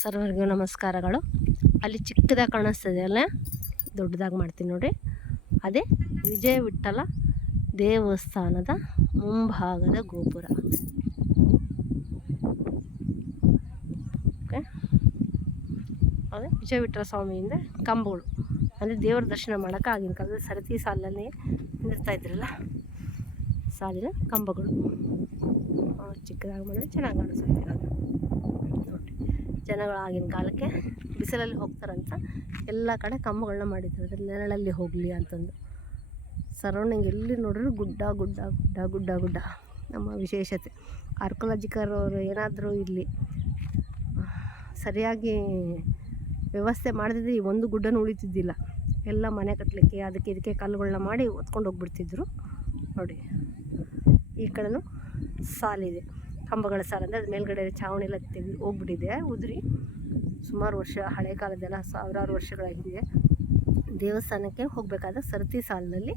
ಸರ್ವರಿಗೂ ನಮಸ್ಕಾರಗಳು. ಅಲ್ಲಿ ಚಿಕ್ಕದಾಗಿ ಕಾಣಿಸ್ತದೆ ಅಲ್ಲ, ದೊಡ್ಡದಾಗಿ ಮಾಡ್ತೀನಿ ನೋಡಿ. ಅದೇ ವಿಜಯ ವಿಠ್ಠಲ ದೇವಸ್ಥಾನದ ಮುಂಭಾಗದ ಗೋಪುರ. ಓಕೆ, ಅದೇ ವಿಜಯ ವಿಠ್ಠಲ ಸ್ವಾಮಿಯಿಂದ ಕಂಬಗಳು ಅಂದರೆ ದೇವರ ದರ್ಶನ ಮಾಡೋಕೆ ಆಗಿನ ಕಾಲದಲ್ಲಿ ಸರತಿ ಸಾಲಲ್ಲಿ ನಿಲ್ತಾ ಇದ್ರಲ್ಲ, ಸಾಲಿನ ಕಂಬಗಳು ಚಿಕ್ಕದಾಗಿ ಮಾಡಿದ್ರೆ ಚೆನ್ನಾಗಿ ಕಾಣಿಸುತ್ತೆ. ನೋಡಿ, ಜನಗಳು ಆಗಿನ ಕಾಲಕ್ಕೆ ಬಿಸಿಲಲ್ಲಿ ಹೋಗ್ತಾರಂತ ಎಲ್ಲ ಕಡೆ ಕಂಬಗಳನ್ನ ಮಾಡಿದ್ರು, ಅದ್ರ ನೆರಳಲ್ಲಿ ಹೋಗಲಿ ಅಂತಂದು. ಸರೌಂಡಿಂಗ್ ಎಲ್ಲಿ ನೋಡಿದ್ರು ಗುಡ್ಡ ಗುಡ್ಡ ಗುಡ್ಡ ಗುಡ್ಡ ಗುಡ್ಡ. ನಮ್ಮ ವಿಶೇಷತೆ ಆರ್ಕೊಲಾಜಿಕರವರು ಏನಾದರೂ ಇಲ್ಲಿ ಸರಿಯಾಗಿ ವ್ಯವಸ್ಥೆ ಮಾಡದಿದ್ರೆ ಈ ಒಂದು ಗುಡ್ಡನೂ ಉಳಿತಿದ್ದಿಲ್ಲ. ಎಲ್ಲ ಮನೆ ಕಟ್ಟಲಿಕ್ಕೆ ಅದಕ್ಕೆ ಇದಕ್ಕೆ ಕಲ್ಲುಗಳನ್ನ ಮಾಡಿ ಹೊತ್ಕೊಂಡು ಹೋಗ್ಬಿಡ್ತಿದ್ರು. ನೋಡಿ, ಈ ಕಡೆನೂ ಸಾಲಿದೆ, ಕಂಬಗಳ ಸಾಲು ಅಂದರೆ ಅದು ಮೇಲ್ಗಡೆ ಛಾವಣಿ ಎಲ್ಲ ತೆಗೆದು ಹೋಗ್ಬಿಟ್ಟಿದೆ, ಉದುರಿ. ಸುಮಾರು ವರ್ಷ ಹಳೆ ಕಾಲದೆಲ್ಲ, ಸಾವಿರಾರು ವರ್ಷಗಳ ಹಿಂದೆ ದೇವಸ್ಥಾನಕ್ಕೆ ಹೋಗಬೇಕಾದ್ರೆ ಸರತಿ ಸಾಲಿನಲ್ಲಿ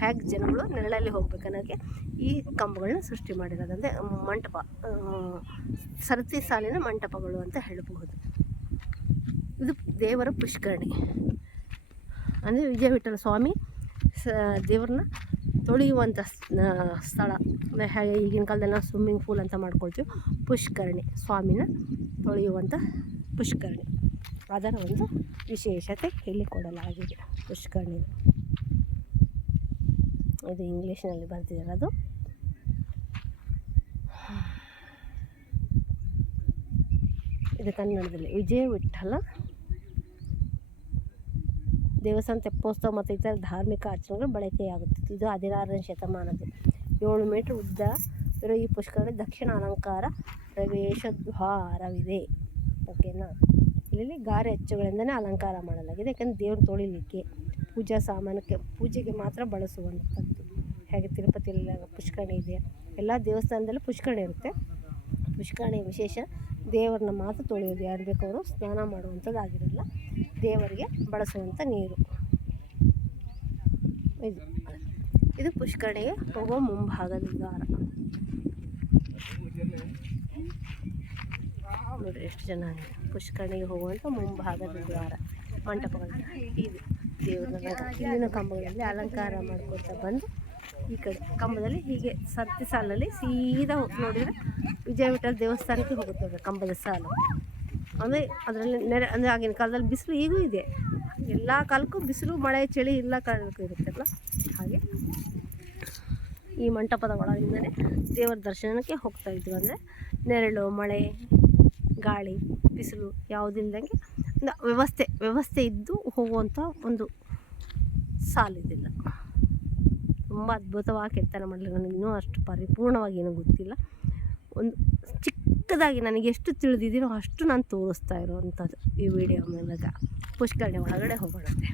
ಹೇಗೆ ಜನಗಳು ನೆರಳಲ್ಲಿ ಹೋಗ್ಬೇಕನ್ನೋಕ್ಕೆ ಈ ಕಂಬಗಳನ್ನ ಸೃಷ್ಟಿ ಮಾಡಿರೋದು. ಅಂದರೆ ಮಂಟಪ, ಸರತಿ ಸಾಲಿನ ಮಂಟಪಗಳು ಅಂತ ಹೇಳಬಹುದು. ಇದು ದೇವರ ಪುಷ್ಕರಣಿ ಅಂದರೆ ವಿಜಯ ವಿಠ್ಠಲ ಸ್ವಾಮಿ ದೇವ್ರನ್ನ ತೊಳೆಯುವಂಥ ಸ್ಥಳ. ಹೇಗೆ ಈಗಿನ ಕಾಲದಲ್ಲಿ ನಾವು ಸ್ವಿಮ್ಮಿಂಗ್ ಪೂಲ್ ಅಂತ ಮಾಡ್ಕೊಳ್ತೀವಿ, ಪುಷ್ಕರಣಿ ಸ್ವಾಮಿನ ತೊಳೆಯುವಂಥ ಪುಷ್ಕರಣಿ, ಅದರ ಒಂದು ವಿಶೇಷತೆ ಇಲ್ಲಿ ಕೊಡಲಾಗಿದೆ. ಪುಷ್ಕರಣಿ ಇದು ಇಂಗ್ಲೀಷ್ನಲ್ಲಿ ಬರ್ತಿದ್ದಾರೆ, ಅದು ಇದು ಕನ್ನಡದಲ್ಲಿ ವಿಜಯ ವಿಠ್ಠಲ ದೇವಸ್ಥಾನ ತೆಪ್ಪೋತ್ಸವ ಮತ್ತು ಇತರ ಧಾರ್ಮಿಕ ಆಚರಣೆಗಳು ಬಳಕೆಯಾಗುತ್ತಿತ್ತು. ಇದು 16ನೇ ಶತಮಾನದ್ದು. 7 ಮೀಟರ್ ಉದ್ದ ಇರೋ ಈ ಪುಷ್ಕರಣಿ ದಕ್ಷಿಣ ಅಲಂಕಾರ ಪ್ರವೇಶ ದ್ವಾರವಿದೆ. ಓಕೆನಾ, ಇಲ್ಲಿ ಗಾರೆ ಅಚ್ಚುಗಳಿಂದಲೇ ಅಲಂಕಾರ ಮಾಡಲಾಗಿದೆ. ಯಾಕೆಂದರೆ ದೇವರು ತೊಳಿಲಿಕ್ಕೆ, ಪೂಜಾ ಸಾಮಾನಕ್ಕೆ, ಪೂಜೆಗೆ ಮಾತ್ರ ಬಳಸುವಂಥದ್ದು. ಹೇಗೆ ತಿರುಪತಿಯಲ್ಲಿ ಪುಷ್ಕರಣಿ ಇದೆ, ಎಲ್ಲ ದೇವಸ್ಥಾನದಲ್ಲೂ ಪುಷ್ಕರಣಿ ಇರುತ್ತೆ. ಪುಷ್ಕರಣಿ ವಿಶೇಷ ದೇವರನ್ನ ಮಾತ್ರ ತೊಳೆಯೋದು, ಯಾರು ಬೇಕು ಅವರು ಸ್ನಾನ ಮಾಡುವಂಥದ್ದು ಆಗಿರಲ್ಲ, ದೇವರಿಗೆ ಬಳಸುವಂಥ ನೀರು. ಇದು ಪುಷ್ಕರಣಿಗೆ ಹೋಗೋ ಮುಂಭಾಗದ ದ್ವಾರ. ನೋಡಿ ಎಷ್ಟು ಚೆನ್ನಾಗಿದೆ. ಪುಷ್ಕರಣಿಗೆ ಹೋಗುವಂಥ ಮುಂಭಾಗದ ದ್ವಾರ, ಮಂಟಪಗಳು. ಇದು ದೇವರನ್ನ ಇಲ್ಲಿನ ಕಂಬಗಳಲ್ಲಿ ಅಲಂಕಾರ ಮಾಡ್ಕೊಳ್ತಾ ಬಂದು ಈ ಕಡೆ ಕಂಬದಲ್ಲಿ ಹೀಗೆ ಸರತಿ ಸಾಲಲ್ಲಿ ಸೀದಾ ನೋಡಿದರೆ ವಿಜಯ ವಿಠ್ಠಲ ದೇವಸ್ಥಾನಕ್ಕೆ ಹೋಗುತ್ತವೆ ಕಂಬದ ಸಾಲು. ಅಂದರೆ ಅದರಲ್ಲಿ ಅಂದರೆ ಆಗಿನ ಕಾಲದಲ್ಲಿ ಬಿಸಿಲು ಈಗೂ ಇದೆ, ಎಲ್ಲ ಕಾಲಕ್ಕೂ ಬಿಸಿಲು ಮಳೆ ಚಳಿ ಎಲ್ಲ ಕಾಲಕ್ಕೂ ಇರುತ್ತಲ್ಲ. ಹಾಗೆ ಈ ಮಂಟಪದ ಒಳಗಿಂದಲೇ ದೇವರ ದರ್ಶನಕ್ಕೆ ಹೋಗ್ತಾ ಇದ್ವಿ. ಅಂದರೆ ನೆರಳು, ಮಳೆ, ಗಾಳಿ, ಬಿಸಿಲು ಯಾವುದಿಲ್ಲದಂಗೆ ವ್ಯವಸ್ಥೆ ಇದ್ದು ಹೋಗುವಂಥ ಒಂದು ಸಾಲಿದಿಲ್ಲ. ತುಂಬ ಅದ್ಭುತವಾಗಿ ಕೆತ್ತನೆ ಮಾಡಲಿಲ್ಲ. ನನಗೆ ಇನ್ನೂ ಅಷ್ಟು ಪರಿಪೂರ್ಣವಾಗಿ ಏನೂ ಗೊತ್ತಿಲ್ಲ. ಒಂದು ಚಿಕ್ಕದಾಗಿ ನನಗೆ ಎಷ್ಟು ತಿಳಿದಿದ್ದೀನೋ ಅಷ್ಟು ನಾನು ತೋರಿಸ್ತಾ ಇರೋವಂಥದ್ದು ಈ ವಿಡಿಯೋ ಮೂಲಕ. ಪುಷ್ಕರಣಿ ಒಳಗಡೆ ಹೋಗೋಣಂತೆ.